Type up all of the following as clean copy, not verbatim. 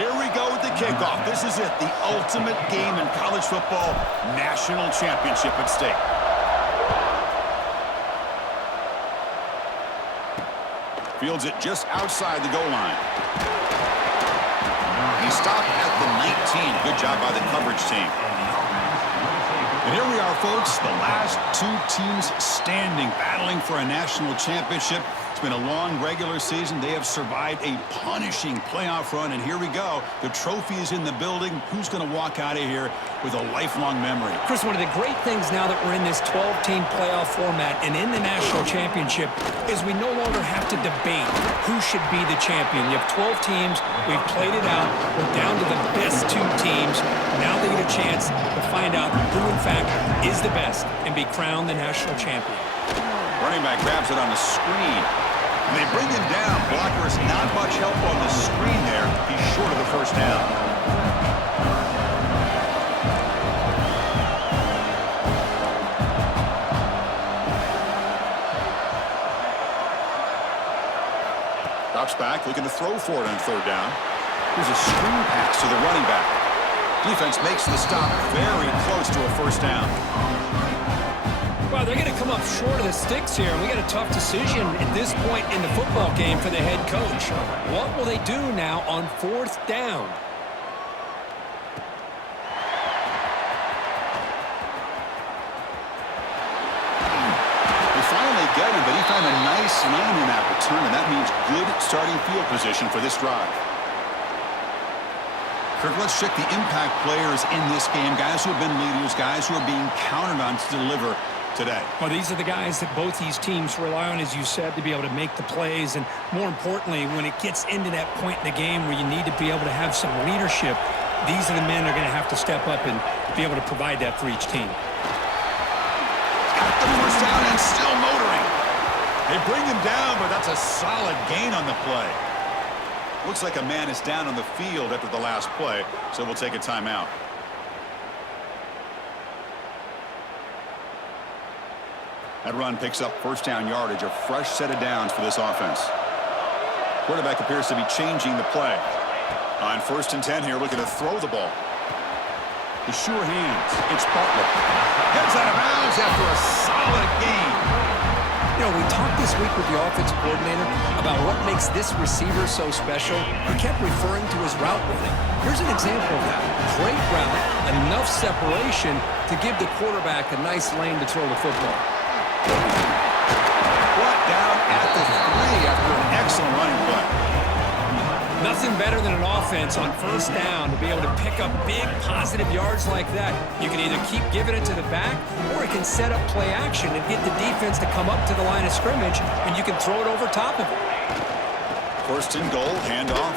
Here we go with the kickoff. This is it, the ultimate game in college football, national championship at stake. Fields it just outside the goal line. He stopped at the 19. Good job by the coverage team. And here we are, folks, the last two teams standing, battling for a national championship. It's been a long regular season. They have survived a punishing playoff run, and here we go. The trophy is in the building. Who's going to walk out of here with a lifelong memory? Chris, one of the great things now that we're in this 12-team playoff format and in the national championship is we no longer have to debate who should be the champion. You have 12 teams. We've played it out. We're down to the best two teams. Now they get a chance to find out who, in fact, is the best and be crowned the national champion. Running back grabs it on the screen. And they bring him down. Blockers not much help on the screen there. He's short of the first down. Drops back, looking to throw for it on third down. Here's a screen pass to the running back. Defense makes the stop very close to a first down. Well, they're going to come up short of the sticks here. We got a tough decision at this point in the football game for the head coach. What will they do now on fourth down? They finally get him, but he found a nice lane in that return, and that means good starting field position for this drive. Kirk, let's check the impact players in this game. Guys who have been leaders, guys who are being counted on to deliver today. Well, these are the guys that both these teams rely on, as you said, to be able to make the plays. And more importantly, when it gets into that point in the game where you need to be able to have some leadership, these are the men that are going to have to step up and be able to provide that for each team. Got the first down and still motoring. They bring him down, but that's a solid gain on the play. Looks like a man is down on the field after the last play, so we'll take a timeout. That run picks up first down yardage, a fresh set of downs for this offense. Quarterback appears to be changing the play. On 1st and 10 here, looking to throw the ball. The sure hands. It's Butler. Heads out of bounds after a solid gain. You know, we talked this week with the offensive coordinator about what makes this receiver so special. He kept referring to his route running. Here's an example of that. Great route, enough separation to give the quarterback a nice lane to throw the football. Brought down at the 3 after an excellent running play. Nothing better than an offense on first down to be able to pick up big positive yards like that. You can either keep giving it to the back, or you can set up play action and get the defense to come up to the line of scrimmage, and you can throw it over top of it. 1st and goal, handoff.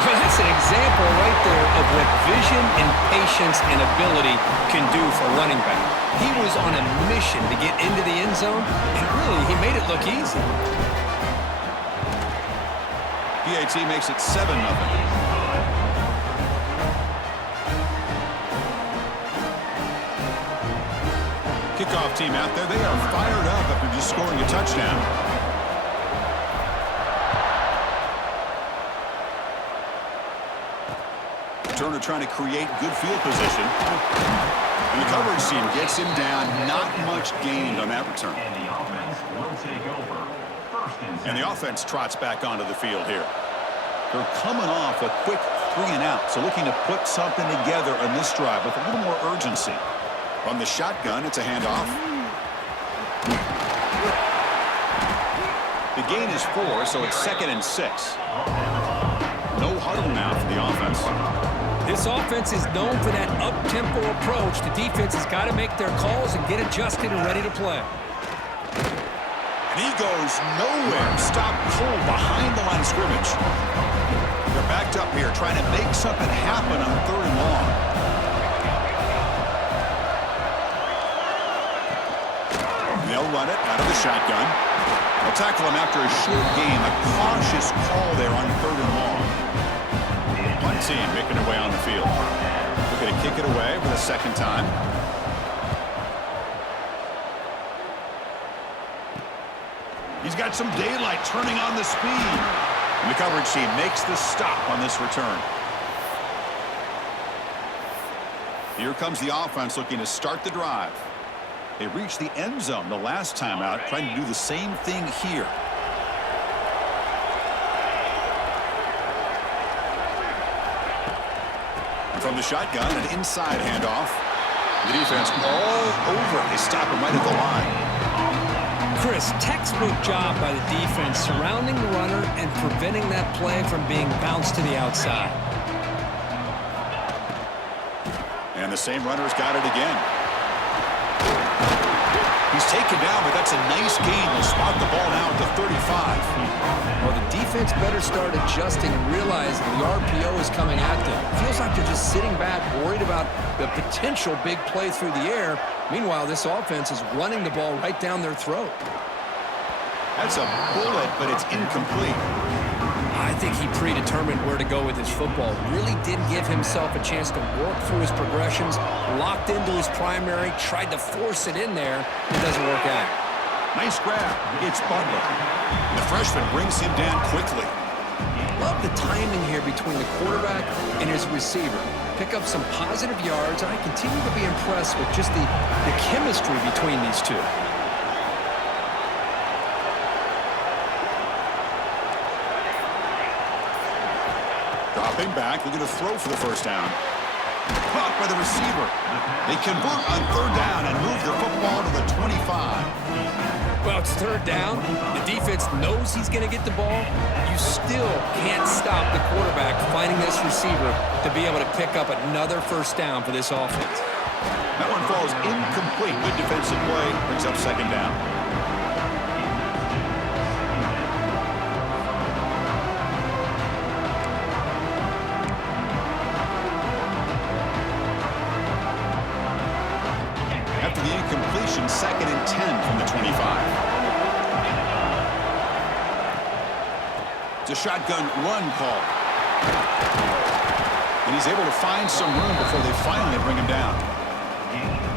Well, that's an example right there of what vision and patience and ability can do for a running back. He was on a mission to get into the end zone, and really, he made it look easy. PAT makes it 7-0. Kickoff team out there. They are fired up after just scoring a touchdown. Turner trying to create good field position. And the coverage team gets him down. Not much gained on that return. And the offense trots back onto the field here. They're coming off a quick 3 and out, so looking to put something together on this drive with a little more urgency. From the shotgun, it's a handoff. The gain is 4, so it's 2nd and 6. No huddle now for the offense. This offense is known for that up-tempo approach. The defense has got to make their calls and get adjusted and ready to play. And he goes nowhere. Stopped cold behind the line of scrimmage. They're backed up here trying to make something happen on 3rd and long. They'll run it out of the shotgun. They'll tackle him after a short game. A cautious call there on 3rd and long. Punt team making their way on the field. Looking to kick it away for the 2nd time. He's got some daylight turning on the speed. And the coverage team makes the stop on this return. Here comes the offense looking to start the drive. They reached the end zone the last time out, trying to do the same thing here. And from the shotgun, an inside handoff. The defense all over it. They stop him right at the line. Chris, textbook job by the defense surrounding the runner and preventing that play from being bounced to the outside. And the same runner's got it again. He's taken down, but that's a nice gain. They'll spot the ball now at the 35. Well, the defense better start adjusting and realize the RPO is coming at them. Feels like they're just sitting back, worried about the potential big play through the air. Meanwhile, this offense is running the ball right down their throat. That's a bullet, but it's incomplete. I think he predetermined where to go with his football. Really did give himself a chance to work through his progressions, locked into his primary, tried to force it in there. It doesn't work out. Nice grab. It's Butler. The freshman brings him down quickly. Love the timing here between the quarterback and his receiver. Pick up some positive yards, and I continue to be impressed with just the chemistry between these two. Dropping back, looking to throw for the first down. Caught by the receiver. They convert on third down and move the football to the 25. Well, it's third down. The defense knows he's going to get the ball. You still can't stop the quarterback finding this receiver to be able to pick up another first down for this offense. That one falls incomplete. Good defensive play. Brings up second down. After the incompletion, 2nd and 10 from the 25. It's a shotgun run call. And he's able to find some room before they finally bring him down.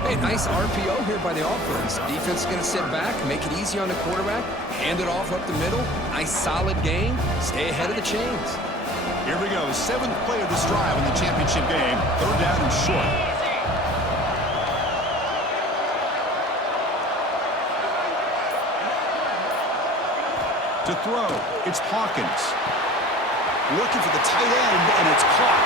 Hey, nice RPO here by the offense. Defense is going to sit back, make it easy on the quarterback, hand it off up the middle. Nice solid gain. Stay ahead of the chains. Here we go. 7th play of this drive in the championship game. Third down and short. To throw, it's Hawkins. Looking for the tight end, and it's caught.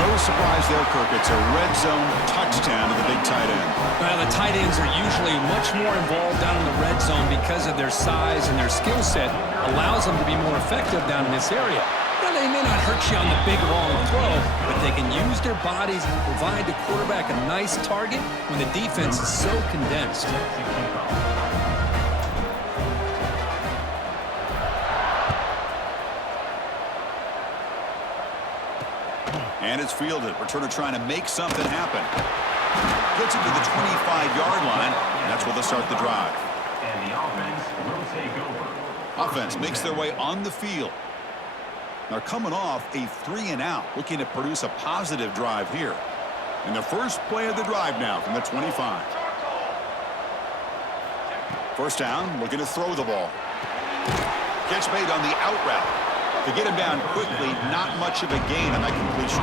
No surprise there, Kirk. It's a red zone touchdown to the big tight end. Well, the tight ends are usually much more involved down in the red zone because of their size and their skill set. Allows them to be more effective down in this area. Now, they may not hurt you on the big, long throw, but they can use their bodies to provide the quarterback a nice target when the defense is so condensed. And it's fielded. Returner trying to make something happen. Gets it to the 25-yard line, and that's where they'll start the drive. And the offense will take over. Offense makes their way on the field. They're coming off a 3-and-out, looking to produce a positive drive here. And the first play of the drive now from the 25. First down, looking to throw the ball. Catch made on the out route. To get him down quickly, not much of a gain on that completion.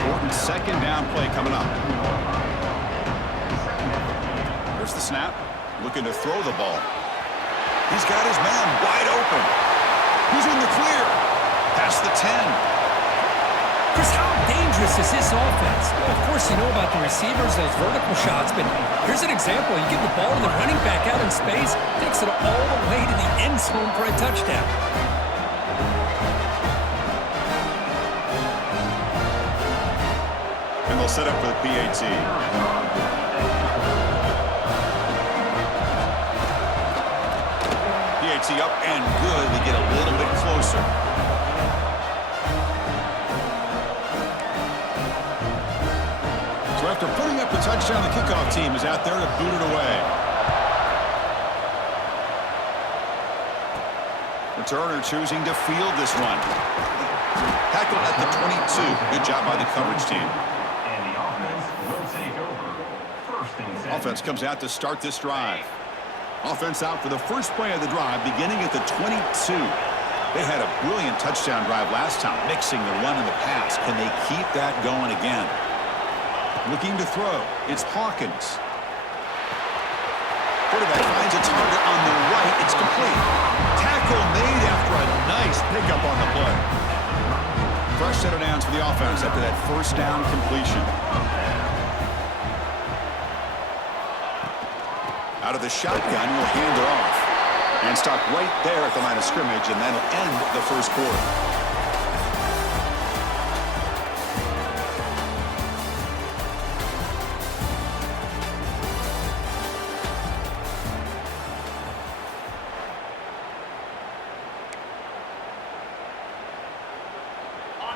Important second down play coming up. There's the snap. Looking to throw the ball. He's got his man wide open. He's in the clear. Past the 10. Chris, how dangerous is this offense? Well, of course, you know about the receivers, those vertical shots, but here's an example. You give the ball to the running back out in space, takes it all the way to the end zone for a touchdown. And they'll set up for the PAT. PAT up and good. They get a little bit closer. So after putting up the touchdown, the kickoff team is out there to boot it away. Returner choosing to field this one. Tackled at the 22. Good job by the coverage team. And the offense will take over. First and 10. Offense comes out to start this drive. Offense out for the first play of the drive, beginning at the 22. They had a brilliant touchdown drive last time, mixing the run and the pass. Can they keep that going again? Looking to throw. It's Hawkins. Quarterback finds a target on the right. It's complete. Tackle made after a nice pickup on the play. Fresh set of downs for the offense after that first down completion. Out of the shotgun, will hand it off. And stop right there at the line of scrimmage, and that'll end the first quarter.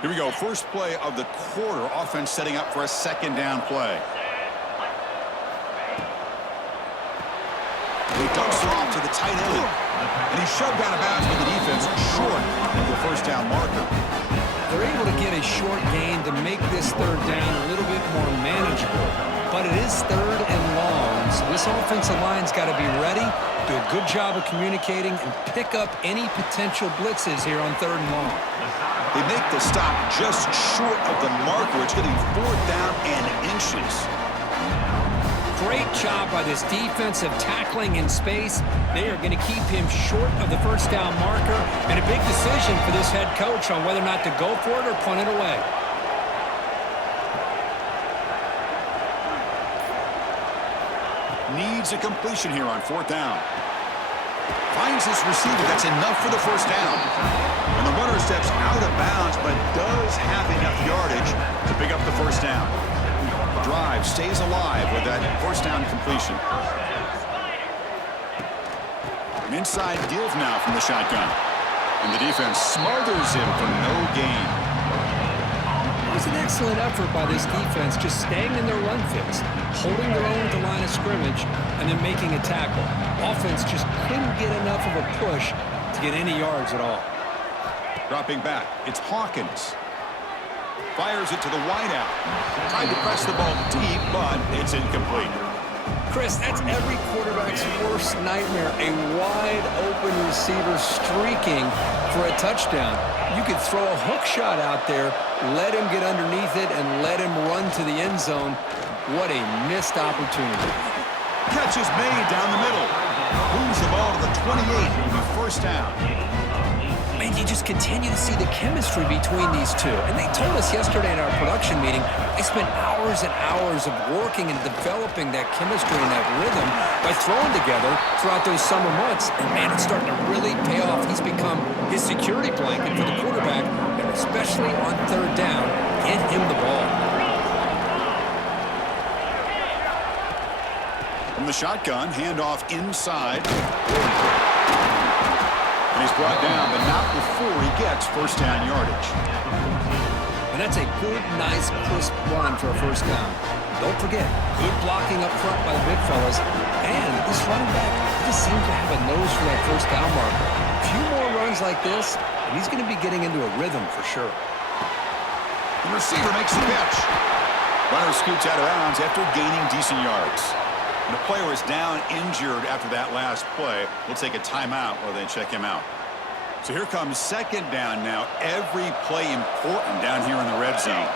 Here we go, first play of the quarter. Offense setting up for a second down play. He dumps it off to the tight end. And he's shoved out of bounds by the defense short of the first down marker. They're able to get a short gain to make this third down a little bit more manageable. But it is third and long, so this offensive line's got to be ready, do a good job of communicating, and pick up any potential blitzes here on third and long. They make the stop just short of the marker. It's getting fourth down and inches. Great job by this defensive tackling in space. They are going to keep him short of the first down marker, and a big decision for this head coach on whether or not to go for it or punt it away. Needs a completion here on fourth down. Finds his receiver. That's enough for the first down. And the runner steps out of bounds, but does have enough yardage to pick up the first down. The drive stays alive with that first down completion. An inside give now from the shotgun. And the defense smothers him for no gain. It was an excellent effort by this defense, just staying in their run fix, holding their own at the line of scrimmage, and then making a tackle. Offense just couldn't get enough of a push to get any yards at all. Dropping back, it's Hawkins. Fires it to the wideout. Tried to press the ball deep, but it's incomplete. Chris, that's every quarterback's worst nightmare, a wide-open receiver streaking for a touchdown. You could throw a hook shot out there, let him get underneath it, and let him run to the end zone. What a missed opportunity. Catch is made down the middle. Moves the ball to the 28, first down. Man, you just continue to see the chemistry between these two. And they told us yesterday in our production meeting, they spent hours and hours of working and developing that chemistry and that rhythm by throwing together throughout those summer months. And man, it's starting to really pay off. He's become his security blanket for the quarterback, and especially on third down, get him the ball. From the shotgun, handoff inside. And he's brought down, but not before he gets first down yardage. And that's a good, nice, crisp run for a first down. Don't forget, good blocking up front by the big fellas. And this running back just seems to have a nose for that first down marker. A few more runs like this, and he's going to be getting into a rhythm for sure. The receiver makes the catch. Runner scoots out of bounds after gaining decent yards. And the player is down injured after that last play. We'll take a timeout while they check him out. So here comes second down now. Every play important down here in the red zone.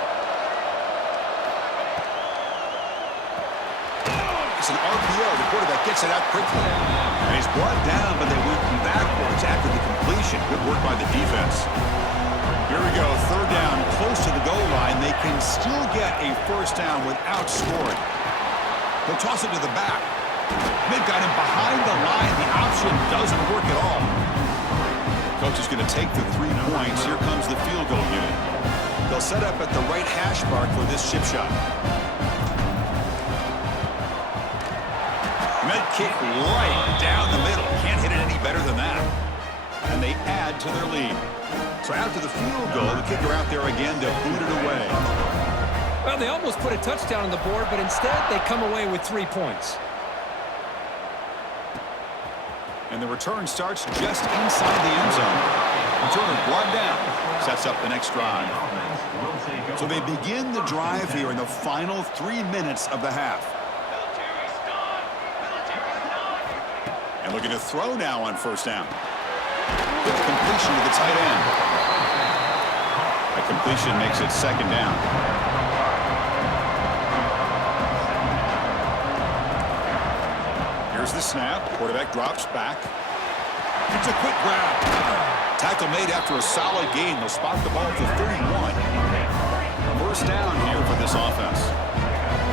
It's an RPO. The quarterback gets it out quickly. And he's brought down, but they went backwards after the completion. Good work by the defense. Here we go. Third down, close to the goal line. They can still get a first down without scoring. He'll toss it to the back. They've got him behind the line. The option doesn't work at all. Coach is going to take the 3 points. Here comes the field goal unit. They'll set up at the right hash mark for this chip shot. Med kick right down the middle. Can't hit it any better than that. And they add to their lead. So after the field goal, the kicker out there again to boot it away. Well, they almost put a touchdown on the board, but instead they come away with 3 points. And the return starts just inside the end zone. Returner brought down, sets up the next drive. So they begin the drive here in the final 3 minutes of the half. And And looking to throw now on first down. Quick completion to the tight end. A completion makes it second down. Here's the snap. Quarterback drops back. It's a quick grab. Tackle made after a solid gain. They'll spot the ball to 31. First down here for this offense.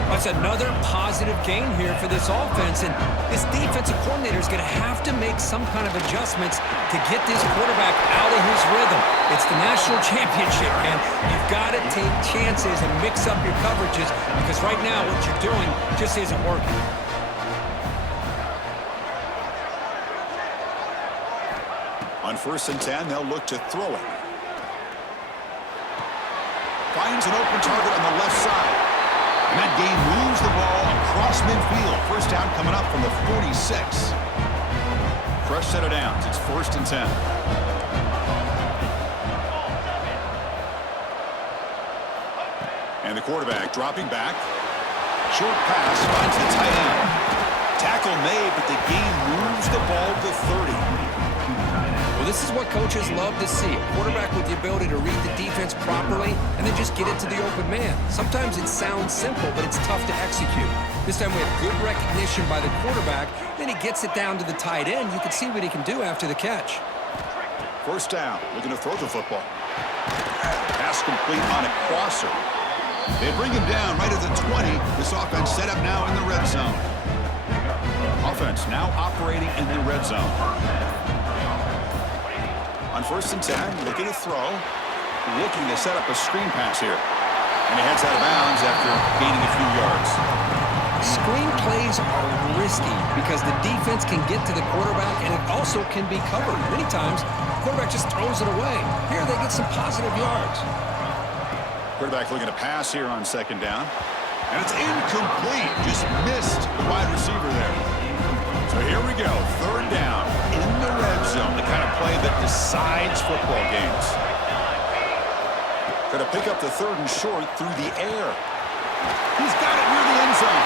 That's another positive gain here for this offense, and this defensive coordinator is going to have to make some kind of adjustments to get this quarterback out of his rhythm. It's the national championship, man. You've got to take chances and mix up your coverages, because right now what you're doing just isn't working. On 1st and 10, they'll look to throw it. Finds an open target on the left side. And that game moves the ball across midfield. First down coming up from the 46. Fresh set of downs. It's 1st and 10. And the quarterback dropping back. Short pass finds the tight end. Tackle made, but the game moves the ball to 30. Well, this is what coaches love to see. A quarterback with the ability to read the defense properly and then just get it to the open man. Sometimes it sounds simple, but it's tough to execute. This time we have good recognition by the quarterback. Then he gets it down to the tight end. You can see what he can do after the catch. First down, looking to throw the football. Pass complete on a crosser. They bring him down right at the 20. This offense set up now in the red zone. Offense now operating in the red zone. On 1st and 10, looking to throw. Looking to set up a screen pass here. And he heads out of bounds after gaining a few yards. Screen plays are risky because the defense can get to the quarterback and it also can be covered. Many times, the quarterback just throws it away. Here they get some positive yards. Quarterback looking to pass here on 2nd down. And it's incomplete. Just missed the wide receiver there. So here we go. 3rd down in the red zone. The kind of play that decides football games. Going to pick up the 3rd and short through the air. He's got it near the end zone.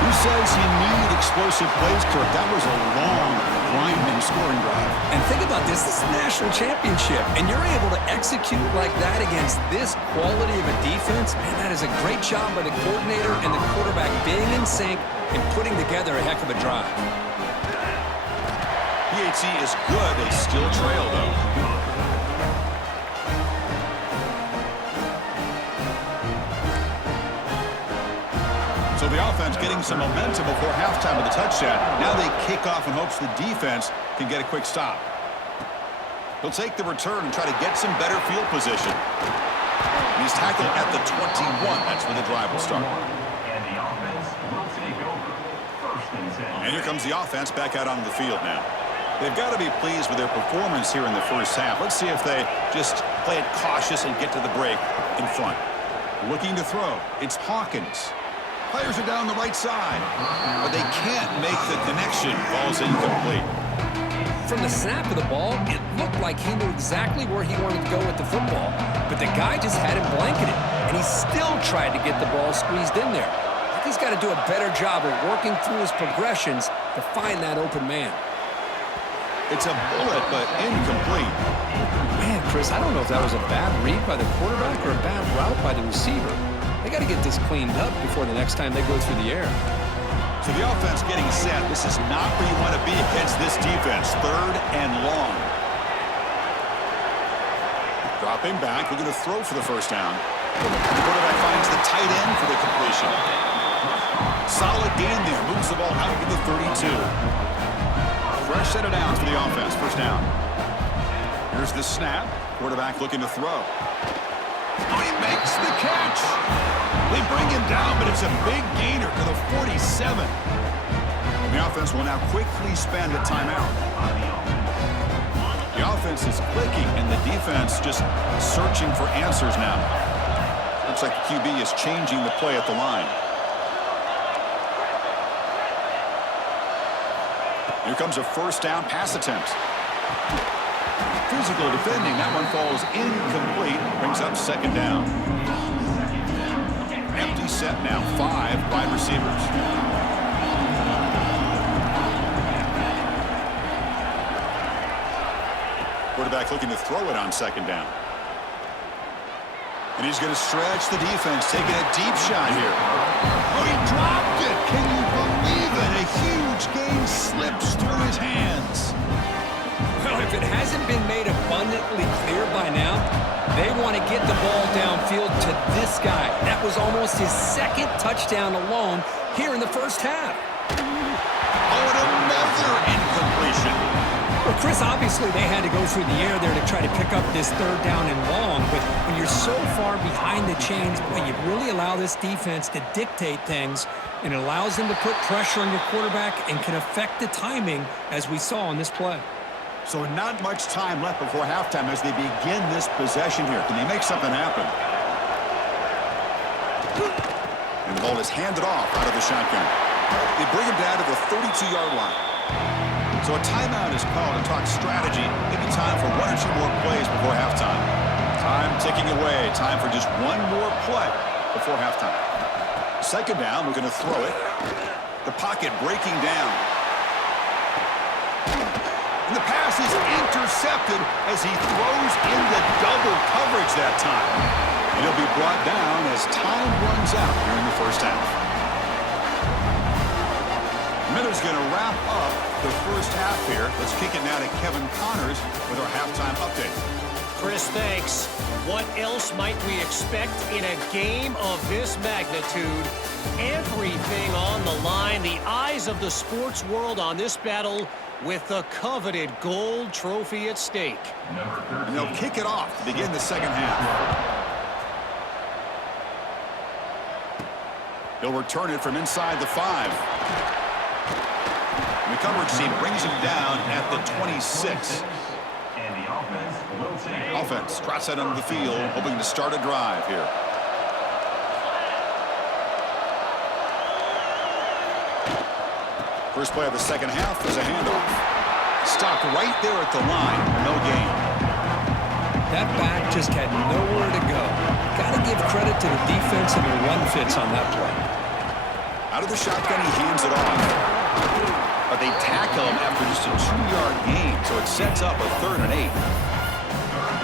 Who says you need explosive plays, Kirk? That was a long, grinding scoring drive. And think about this. This is a national championship, and you're able to execute like that against this quality of a defense. Man, that is a great job by the coordinator and the quarterback being in sync and putting together a heck of a drive. PAT is good. They still trail, though. So the offense getting some momentum before halftime with a touchdown. Now they kick off in hopes the defense can get a quick stop. He'll take the return and try to get some better field position. And he's tackled at the 21. That's where the drive will start. And the offense will take over. 1st and 10. And here comes the offense back out on the field now. They've got to be pleased with their performance here in the first half. Let's see if they just play it cautious and get to the break in front. Looking to throw. It's Hawkins. Players are down the right side, but they can't make the connection. Ball's incomplete. From the snap of the ball, it looked like he knew exactly where he wanted to go with the football, but the guy just had him blanketed, and he still tried to get the ball squeezed in there. I think he's got to do a better job of working through his progressions to find that open man. It's a bullet, but incomplete. Man, Chris, I don't know if that was a bad read by the quarterback or a bad route by the receiver. They got to get this cleaned up before the next time they go through the air. So the offense getting set. This is not where you want to be against this defense. 3rd and long. Dropping back. We're going to throw for the first down. The quarterback finds the tight end for the completion. Solid gain there. Moves the ball out to the 32. Fresh set of downs for the offense. First down. Here's the snap. Quarterback looking to throw. Oh, he makes the catch. They bring him down, but it's a big gainer to the 47. The offense will now quickly spend a timeout. The offense is clicking, and the defense just searching for answers now. Looks like the QB is changing the play at the line. Here comes a first down pass attempt. Physical defending. That one falls incomplete. Brings up 2nd down. Empty set now. 5 wide receivers. Quarterback looking to throw it on second down. And he's going to stretch the defense, taking a deep shot here. Oh, he dropped it. Can you believe it? A huge gain slips through his hands. Well, if it hasn't been made abundantly clear by now, they want to get the ball downfield to this guy. That was almost his second touchdown alone here in the first half. Oh, and another incompletion. Well, Chris, obviously they had to go through the air there to try to pick up this third down and long, but when you're so far behind the chains, boy, you really allow this defense to dictate things, and it allows them to put pressure on your quarterback and can affect the timing, as we saw on this play. So not much time left before halftime as they begin this possession here. Can they make something happen? And the ball is handed off out of the shotgun. They bring him down to the 32-yard line. So a timeout is called to talk strategy. Maybe time for one or two more plays before halftime. Time ticking away. Time for just one more play before halftime. Second down, we're going to throw it. The pocket breaking down. And the pass is intercepted as he throws into double coverage that time. And he'll be brought down as time runs out here in the first half. Miller's going to wrap up the first half here. Let's kick it now to Kevin Connors with our halftime update. Chris, thanks. What else might we expect in a game of this magnitude? Everything on the line. The eyes of the sports world on this battle with the coveted gold trophy at stake. And they'll kick it off to begin the second half. He'll return it from inside the 5. The coverage team brings him down at the 26. And the offense will take Offense trots out onto the field, hoping to start a drive here. First play of the second half is a handoff. Stopped right there at the line. No gain. That back just had nowhere to go. Got to give credit to the defense and the run fits on that play. Out of the shotgun, he hands it off. But they tackle him after just a 2-yard gain, so it sets up a 3rd and 8.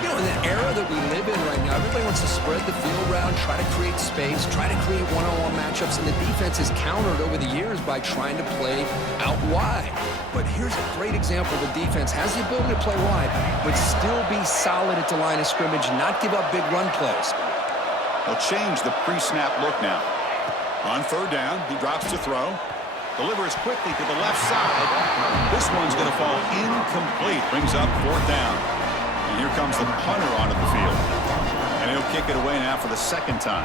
You know, in the era that we live in right now, everybody wants to spread the field around, try to create space, try to create one-on-one matchups, and the defense has countered over the years by trying to play out wide. But here's a great example. The defense has the ability to play wide, but still be solid at the line of scrimmage, not give up big run plays. They'll change the pre-snap look now. On 3rd down, he drops to throw. Delivers quickly to the left side. This one's going to fall incomplete. Brings up 4th down. And here comes the punter onto the field. And he'll kick it away now for the second time.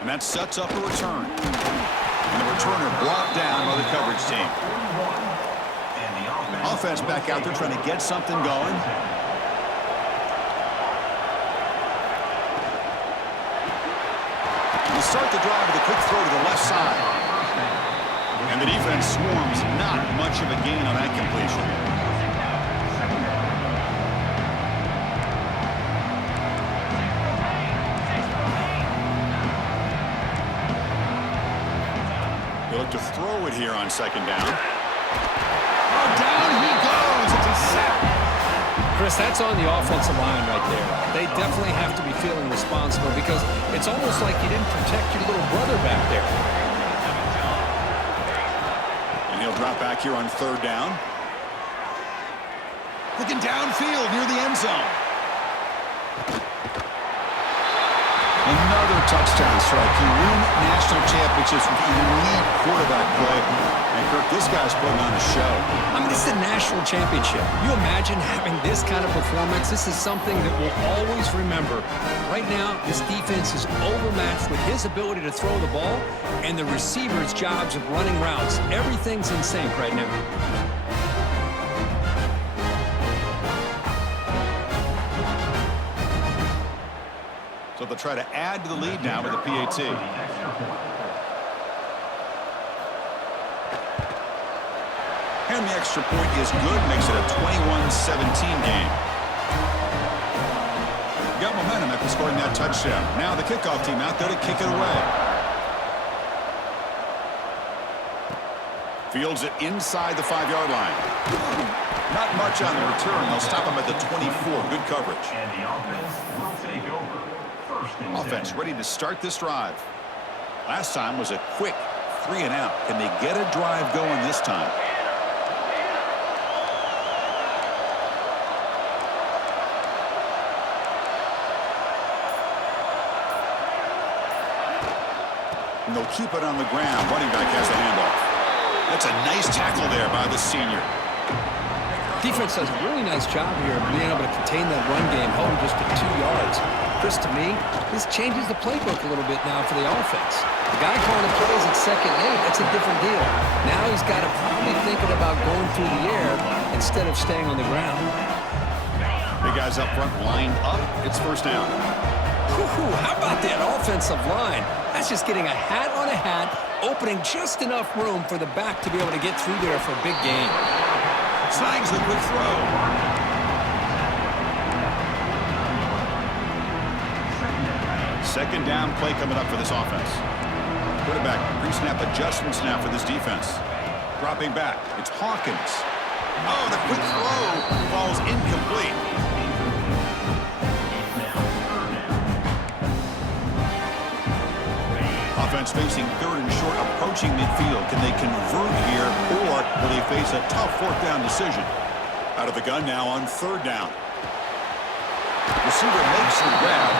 And that sets up a return. And the returner brought down by the coverage team. Offense back out there trying to get something going. Start the drive with a quick throw to the left side. And the defense swarms. Not much of a gain on that completion. They look to throw it here on second down. Oh, down he goes. It's a sack. Chris, that's on the offensive line right there. They definitely have to be feeling responsible because it's almost like you didn't protect your little brother back there. And he'll drop back here on 3rd down. Looking downfield near the end zone. Another touchdown strike. You win national championships with elite quarterback play. And Kirk, this guy's putting on a show. I mean, this is a national championship. You imagine having this kind of performance? This is something that we'll always remember. Right now, this defense is overmatched with his ability to throw the ball and the receivers' jobs of running routes. Everything's in sync right now. So they'll try to add to the lead now with a PAT. And the extra point is good. Makes it a 21-17 game. Got momentum after scoring that touchdown. Now the kickoff team out there to kick it away. Fields it inside the 5-yard line. Not much on the return. They'll stop him at the 24. Good coverage. And the offense will take over. First and 10. Offense ready to start this drive. Last time was a quick 3 and out. Can they get a drive going this time? And they'll keep it on the ground. Running back has the handoff. That's a nice tackle there by the senior. Defense does a really nice job here of being able to contain that run game, holding just to 2 yards. Chris, to me, this changes the playbook a little bit now for the offense. The guy calling the plays at 2nd and 8, that's a different deal. Now he's got to probably thinking about going through the air instead of staying on the ground. Big guys up front lined up. It's first down. Woo-hoo, how about that offensive line? That's just getting a hat on a hat, opening just enough room for the back to be able to get through there for a big gain. Snags the quick throw. Second down play coming up for this offense. Quarterback pre-snap adjustments now for this defense. Dropping back. It's Hawkins. Oh, the quick throw falls incomplete. Offense facing 3rd and short, approaching midfield. Can they convert here, or will they face a tough 4th down decision? Out of the gun now on 3rd down. Receiver makes the grab.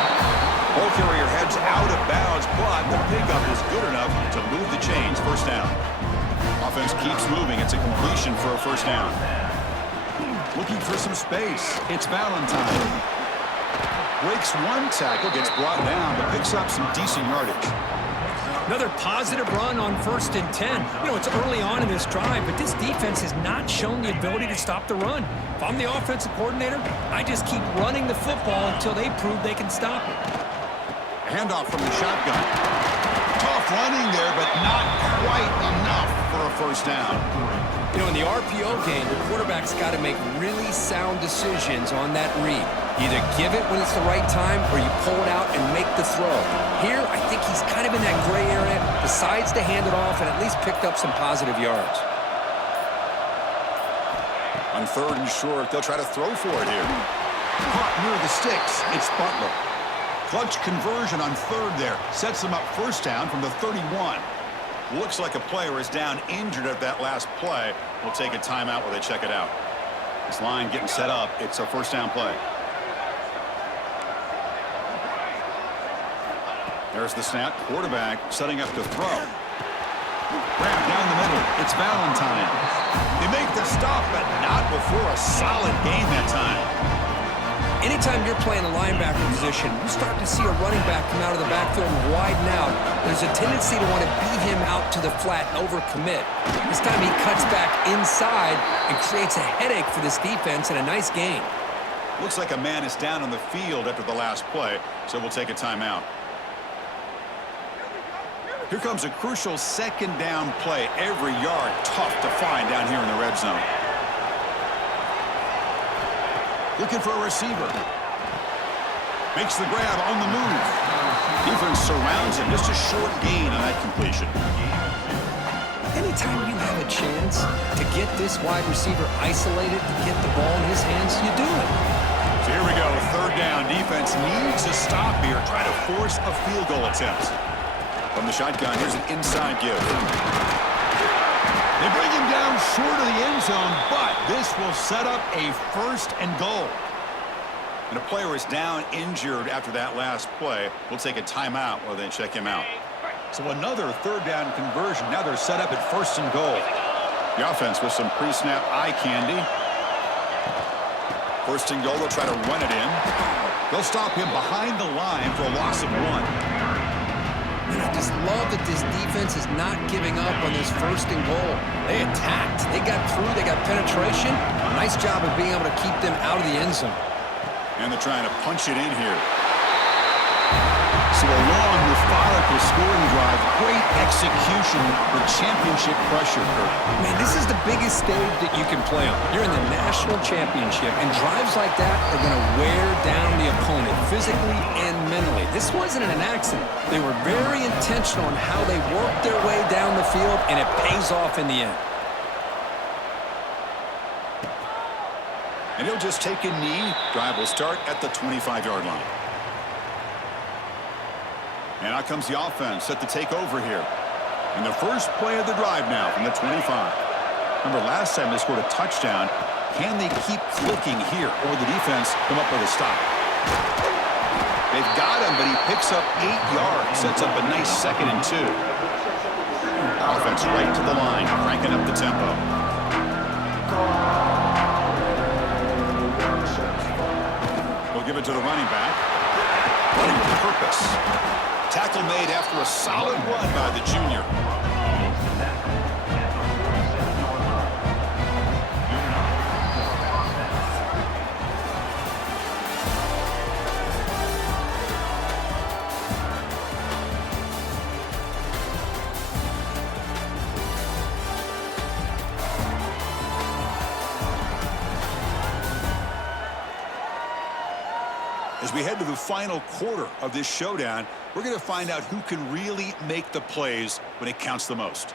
Ball carrier heads out of bounds, but the pickup is good enough to move the chains. First down. Offense keeps moving. It's a completion for a first down. Looking for some space. It's Valentine. Breaks one tackle, gets brought down, but picks up some decent yardage. Another positive run on 1st and 10. You know, it's early on in this drive, but this defense has not shown the ability to stop the run. If I'm the offensive coordinator, I just keep running the football until they prove they can stop it. Handoff from the shotgun. Tough running there, but not quite enough for a first down. You know, in the RPO game, the quarterback's got to make really sound decisions on that read. Either give it when it's the right time or you pull it out and make the throw. Here, I think he's kind of in that gray area, decides to hand it off and at least picked up some positive yards. On 3rd and short, they'll try to throw for it here. Caught near the sticks. It's Butler. Clutch conversion on 3rd there. Sets them up first down from the 31. Looks like a player is down injured at that last play. We'll take a timeout while they check it out. This line getting set up. It's a first down play. There's the snap. Quarterback setting up to throw. Grab down the middle. It's Valentine. They make the stop, but not before a solid gain that time. Anytime you're playing a linebacker position, you start to see a running back come out of the backfield and widen out. There's a tendency to want to beat him out to the flat and overcommit. This time he cuts back inside and creates a headache for this defense and a nice gain. Looks like a man is down on the field after the last play, so we'll take a timeout. Here comes a crucial 2nd down play. Every yard tough to find down here in the red zone. Looking for a receiver. Makes the grab on the move. Defense surrounds him. Just a short gain on that completion. Anytime you have a chance to get this wide receiver isolated and get the ball in his hands, you do it. So here we go. 3rd down. Defense needs to stop here. Try to force a field goal attempt. From the shotgun, here's an inside give. They bring him down short of the end zone, but this will set up a 1st and goal. And a player is down injured after that last play. We'll take a timeout while they check him out. So another 3rd down conversion. Now they're set up at 1st and goal. The offense with some pre-snap eye candy. 1st and goal, they'll try to run it in. They'll stop him behind the line for a loss of 1. And I just love that this defense is not giving up on this 1st and goal. They attacked. They got through. They got penetration. Nice job of being able to keep them out of the end zone. And they're trying to punch it in here. So a long, methodical scoring drive. Great execution for championship pressure. Man, this is the biggest stage that you can play on. You're in the national championship, and drives like that are going to wear down the opponent physically and mentally. This wasn't an accident. They were very intentional in how they worked their way down the field, and it pays off in the end. And he'll just take a knee. Drive will start at the 25-yard line. And out comes the offense set to take over here. And the first play of the drive now from the 25. Remember, last time they scored a touchdown. Can they keep clicking here, or will the defense come up with a stop? They've got him, but he picks up 8 yards. Sets up a nice 2nd and 2. Offense right to the line, cranking up the tempo. We'll give it to the running back. Running with purpose. Tackle made after a solid run by the junior. As we head to the final quarter of this showdown, we're going to find out who can really make the plays when it counts the most.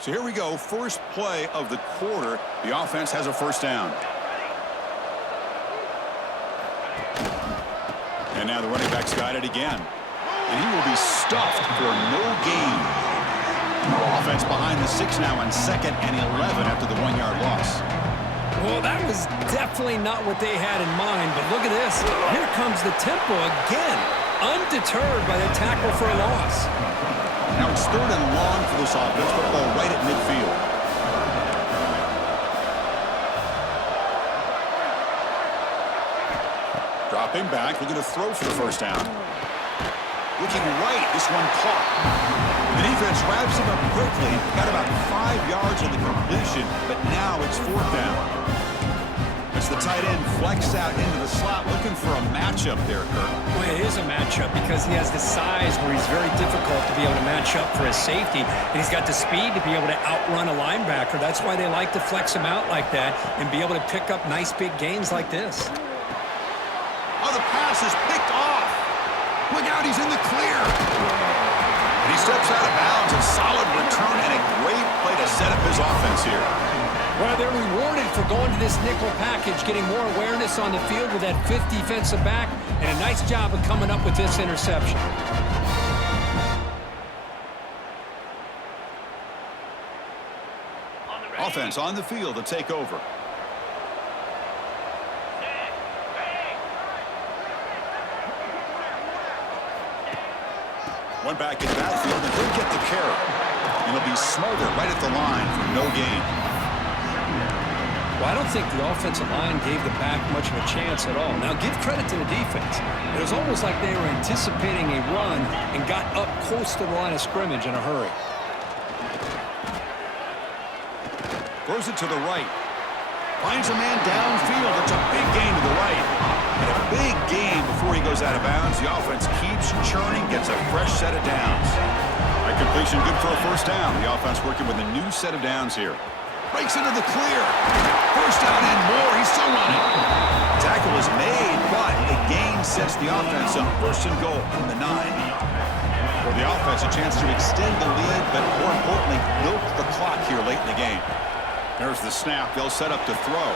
So here we go. First play of the quarter. The offense has a first down. And now the running back's got it again. And he will be stuffed for no gain. Offense behind the 6 now on 2nd and 11 after the 1-yard loss. Well, that was definitely not what they had in mind, but look at this. Here comes the tempo again, undeterred by the tackle for a loss. Now it's 3rd and long for this offense, football right at midfield. Dropping back, looking to throw for the first down. Looking right, this one caught. The defense wraps him up quickly. Got about 5 yards on the completion, but now it's 4th down. It's the tight end flex out into the slot, looking for a matchup there, Kirk. Well, it is a matchup because he has the size where he's very difficult to be able to match up for his safety, and he's got the speed to be able to outrun a linebacker. That's why they like to flex him out like that and be able to pick up nice big gains like this. Oh, the pass is picked off. Look out, he's in the clear. And he steps out of bounds. A solid return and a great play to set up his offense here. Well, they're rewarded for going to this nickel package, getting more awareness on the field with that 5th defensive back, and a nice job of coming up with this interception. Offense on the field to take over. One back in the backfield, and he'll get the carry. And he'll be smothered right at the line for no gain. Well, I don't think the offensive line gave the back much of a chance at all. Now, give credit to the defense. It was almost like they were anticipating a run and got up close to the line of scrimmage in a hurry. Throws it to the right. Finds a man downfield. It's a big gain to the right. And a big gain before he goes out of bounds. The offense keeps churning, gets a fresh set of downs. That completion good for a first down. The offense working with a new set of downs here. Breaks into the clear. First down and more. He's still running. Tackle is made, but the gain sets the offense up 1st and goal from the 9. For the offense, a chance to extend the lead, but more importantly, milk the clock here late in the game. There's the snap. They'll set up to throw.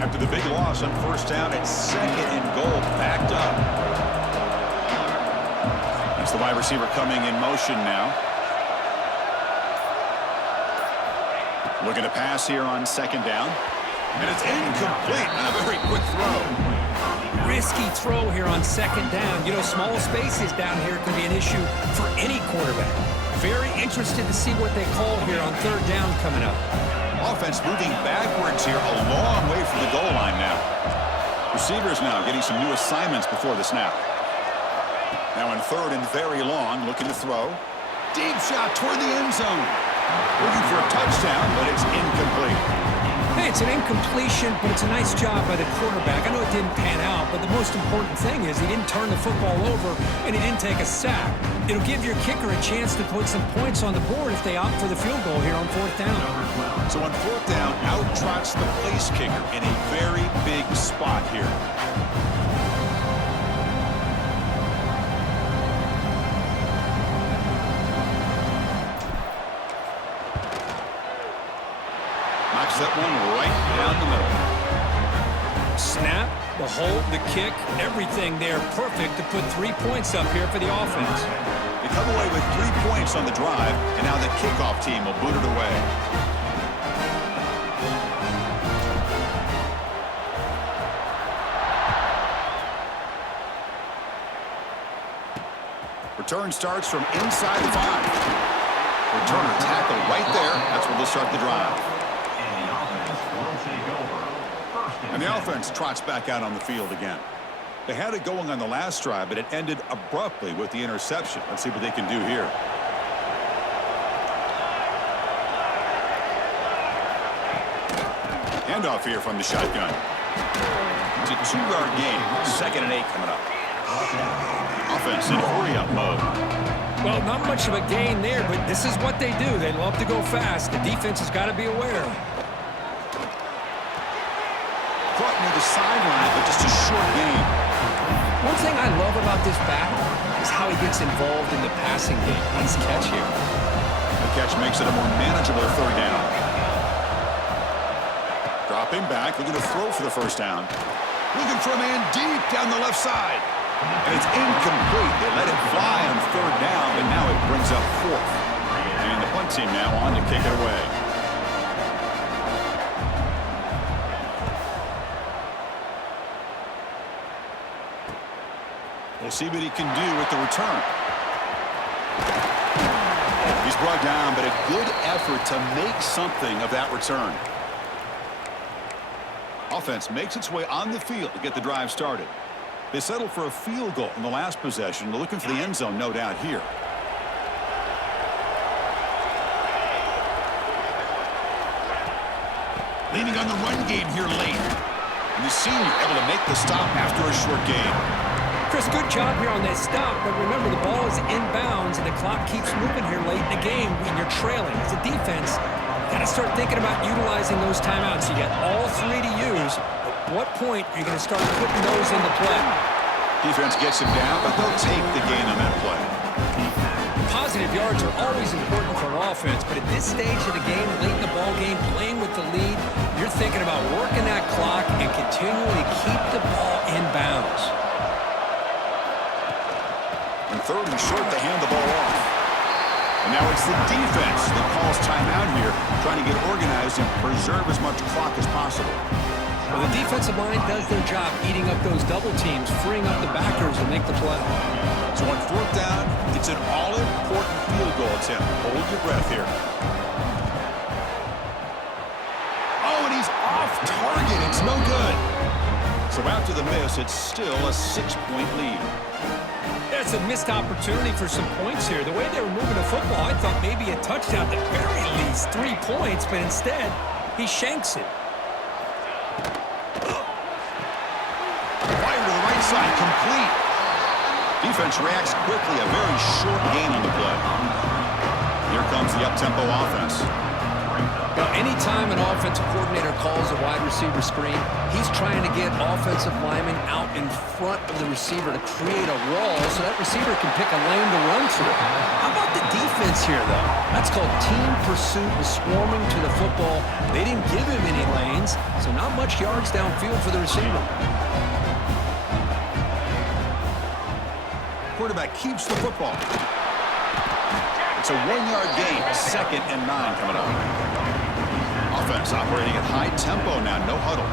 After the big loss on first down, it's 2nd and goal, backed up. That's the wide receiver coming in motion now. Looking to pass here on 2nd down. And it's incomplete on a very quick throw. Risky throw here on 2nd down. You know, small spaces down here can be an issue for any quarterback. Very interested to see what they call here on 3rd down coming up. Offense moving backwards here, a long way from the goal line now. Receivers now getting some new assignments before the snap. Now in 3rd and very long, looking to throw. Deep shot toward the end zone. Looking for a touchdown, but it's incomplete. Hey, it's an incompletion, but it's a nice job by the quarterback. I know it didn't pan out, but the most important thing is he didn't turn the football over and he didn't take a sack. It'll give your kicker a chance to put some points on the board if they opt for the field goal here on 4th down. So on 4th down, out trots the place kicker in a very big spot. spot here. Knocks that one right down the middle. Snap, the hold, the kick, everything there perfect to put 3 points up here for the offense. They come away with 3 points on the drive, and now the kickoff team will boot it away. Return starts from inside the 5. Returner tackle right there. That's where they'll start the drive. And the offense trots back out on the field again. They had it going on the last drive, but it ended abruptly with the interception. Let's see what they can do here. Handoff here from the shotgun. It's a 2-yard gain. 2nd and 8 coming up. Offense in hurry-up mode. Well, not much of a gain there, but this is what they do. They love to go fast. The defense has got to be aware. Caught near the sideline, but just a short gain. One thing I love about this back is how he gets involved in the passing game. Nice catch here. The catch makes it a more manageable 3rd down. Dropping back, looking to throw for the 1st down. Looking for a man deep down the left side. And it's incomplete. They let it fly on 3rd down, but now it brings up 4th. And the punt team now on to kick it away. We'll see what he can do with the return. He's brought down, but a good effort to make something of that return. Offense makes its way on the field to get the drive started. They settled for a field goal in the last possession. They're looking for the end zone, no doubt, here. Leaning on the run game here late. And the senior able to make the stop after a short gain. Chris, good job here on that stop, but remember the ball is inbounds and the clock keeps moving here late in the game when you're trailing. As a defense, you got to start thinking about utilizing those timeouts. You got all 3 to use. At what point are you going to start putting those into play? Defense gets him down, but they'll take the gain on that play. Positive yards are always important for an offense, but at this stage of the game, late in the ball game, playing with the lead, you're thinking about working that clock and continuing to keep the ball in bounds. And 3rd and short, they hand the ball off. And now it's the defense that calls timeout here, trying to get organized and preserve as much clock as possible. Well, the defensive line does their job eating up those double teams, freeing up the backers to make the play. So on 4th down, it's an all-important field goal attempt. Hold your breath here. Oh, and he's off target. It's no good. So after the miss, it's still a 6-point lead. That's a missed opportunity for some points here. The way they were moving the football, I thought maybe a touchdown, at the very least 3 points, but instead, he shanks it. Fire to the right side, complete. Defense reacts quickly, a very short gain on the play. Here comes the up-tempo offense. Now, anytime an offensive coordinator calls a wide receiver screen, he's trying to get offensive linemen out in front of the receiver to create a wall so that receiver can pick a lane to run through. How about the defense here, though? That's called team pursuit and swarming to the football. They didn't give him any lanes, so not much yards downfield for the receiver. Quarterback keeps the football. It's a 1-yard gain, 2nd and 9 coming up. Offense operating at high tempo now, no huddle.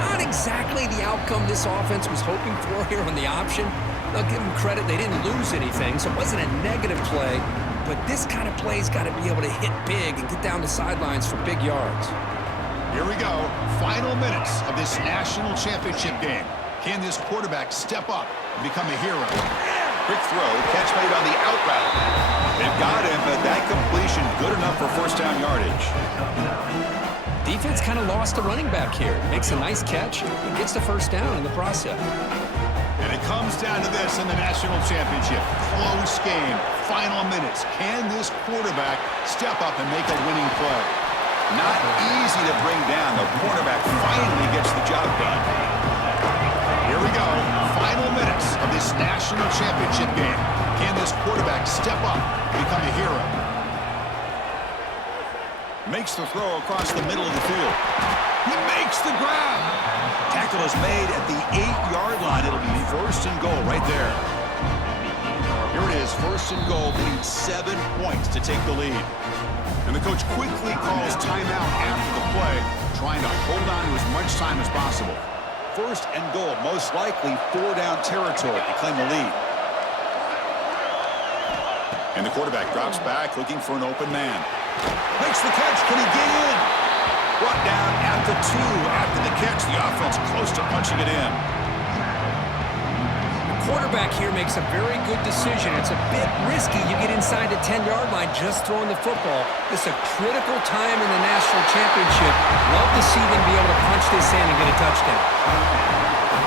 Not exactly the outcome this offense was hoping for here on the option. I'll give them credit, they didn't lose anything, so it wasn't a negative play, but this kind of play's got to be able to hit big and get down the sidelines for big yards. Here we go, final minutes of this national championship game. Can this quarterback step up and become a hero? Quick throw, catch made on the out route. They've got him, but that completion good enough for 1st down yardage. Defense kind of lost a running back here. Makes a nice catch and gets the 1st down in the process. And it comes down to this in the national championship. Close game, final minutes. Can this quarterback step up and make a winning play? Not easy to bring down. The quarterback finally gets the job done. national championship game. Can this quarterback step up and become a hero? Makes the throw across the middle of the field. He makes the grab. Tackle is made at the 8-yard line. It'll be first and goal right there. Here it is, first and goal. They need 7 points to take the lead. And the coach quickly calls timeout after the play, trying to hold on to as much time as possible. First and goal, most likely 4-down territory to claim the lead. And the quarterback drops back, looking for an open man. Makes the catch. Can he get in? Brought down at the 2 after the catch. The offense close to punching it in. Quarterback here makes a very good decision. It's a bit risky. You get inside the 10-yard line just throwing the football. This is a critical time in the national championship. Love to see them be able to punch this in and get a touchdown.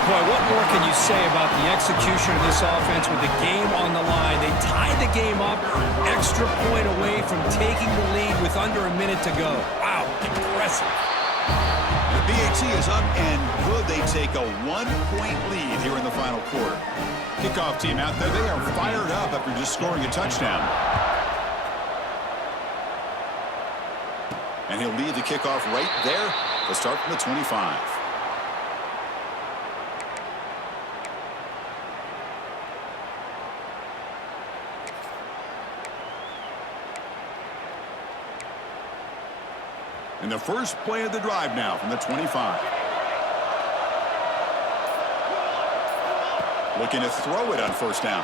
Boy, what more can you say about the execution of this offense with the game on the line? They tied the game up, extra point away from taking the lead with under a minute to go. Wow, impressive. The BAT is up, and could they take a 1-point lead here in the final quarter? Kickoff team out there, they are fired up after just scoring a touchdown. And he'll lead the kickoff right there. They'll start from the 25. And the first play of the drive now from the 25. Looking to throw it on first down.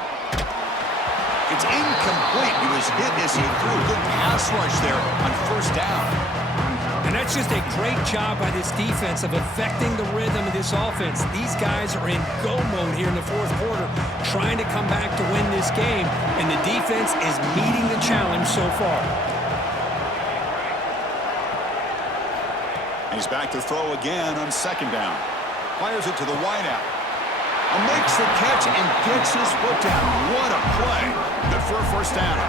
It's incomplete. He was hit as he threw. Good pass rush there on first down. And that's just a great job by this defense of affecting the rhythm of this offense. These guys are in go mode here in the fourth quarter, trying to come back to win this game, and the defense is meeting the challenge so far. He's back to throw again on second down. Fires it to the wideout. Makes the catch and gets his foot down. What a play. Good for a first down.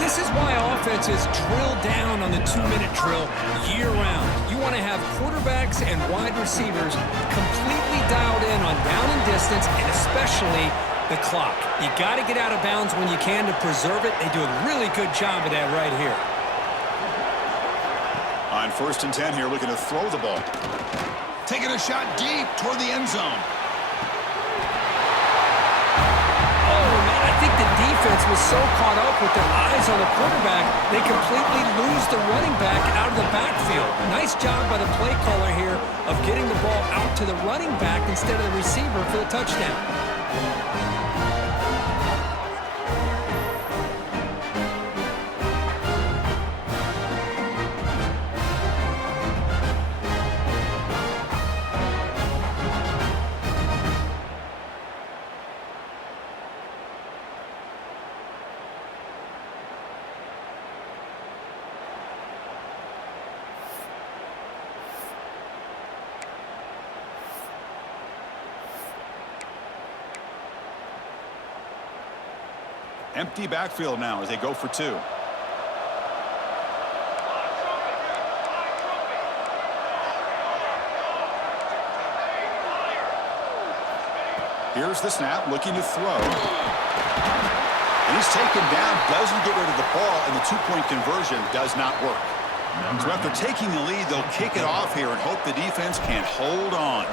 This is why offenses drill down on the 2-minute drill year-round. You want to have quarterbacks and wide receivers completely dialed in on down and distance, and especially the clock. You got to get out of bounds when you can to preserve it. They do a really good job of that right here. On first and 10 here, looking to throw the ball. Taking a shot deep toward the end zone. I think the defense was so caught up with their eyes on the quarterback, they completely lose the running back out of the backfield. Nice job by the play caller here of getting the ball out to the running back instead of the receiver for the touchdown. Empty backfield now as they go for 2. Here's the snap, looking to throw. And he's taken down, doesn't get rid of the ball, and the 2-point conversion does not work. So after taking the lead, they'll kick it off here and hope the defense can hold on.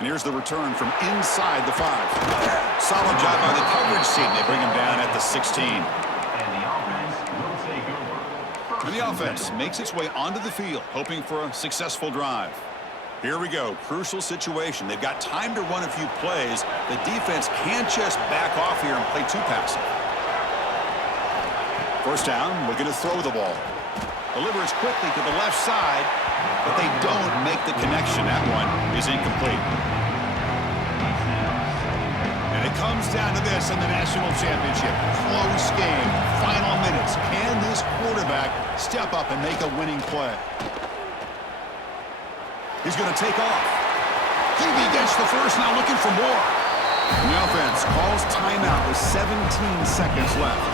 And here's the return from inside the 5. Solid job by the coverage team. They bring him down at the 16. And the offense makes its way onto the field, hoping for a successful drive. Here we go. Crucial situation. They've got time to run a few plays. The defense can't just back off here and play too passive. First down, looking to throw the ball. Delivers quickly to the left side, but they don't make the connection. That one is incomplete. And it comes down to this in the national championship. Close game. Final minutes. Can this quarterback step up and make a winning play? He's going to take off. He gets the first, now looking for more. And the offense calls timeout with 17 seconds left.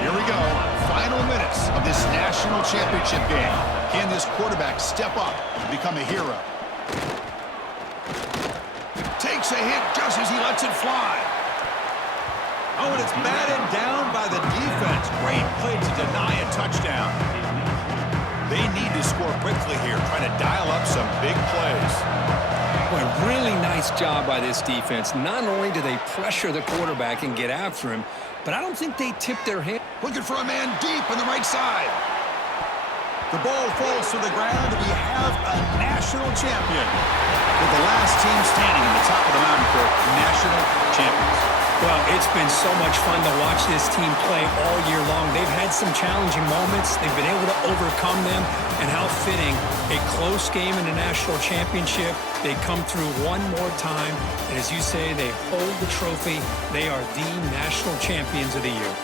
Here we go. Final minutes of this national national championship game. Can this quarterback step up and become a hero? Takes a hit just as he lets it fly. Oh, and it's batted down by the defense. Great play to deny a touchdown. They need to score quickly here, trying to dial up some big plays. Boy, really nice job by this defense. Not only do they pressure the quarterback and get after him, but I don't think they tip their hand. Looking for a man deep on the right side. The ball falls to the ground, and we have a national champion. With the last team standing in the top of the mountain for national champions. Well, it's been so much fun to watch this team play all year long. They've had some challenging moments. They've been able to overcome them. And how fitting, a close game in the national championship. They come through one more time. And as you say, they hold the trophy. They are the national champions of the year.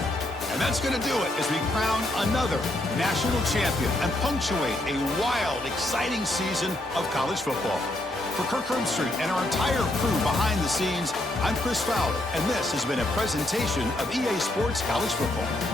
And that's going to do it as we crown another national champion and punctuate a wild, exciting season of college football. For Kirk Herbstreit and our entire crew behind the scenes, I'm Chris Fowler, and this has been a presentation of EA Sports College Football.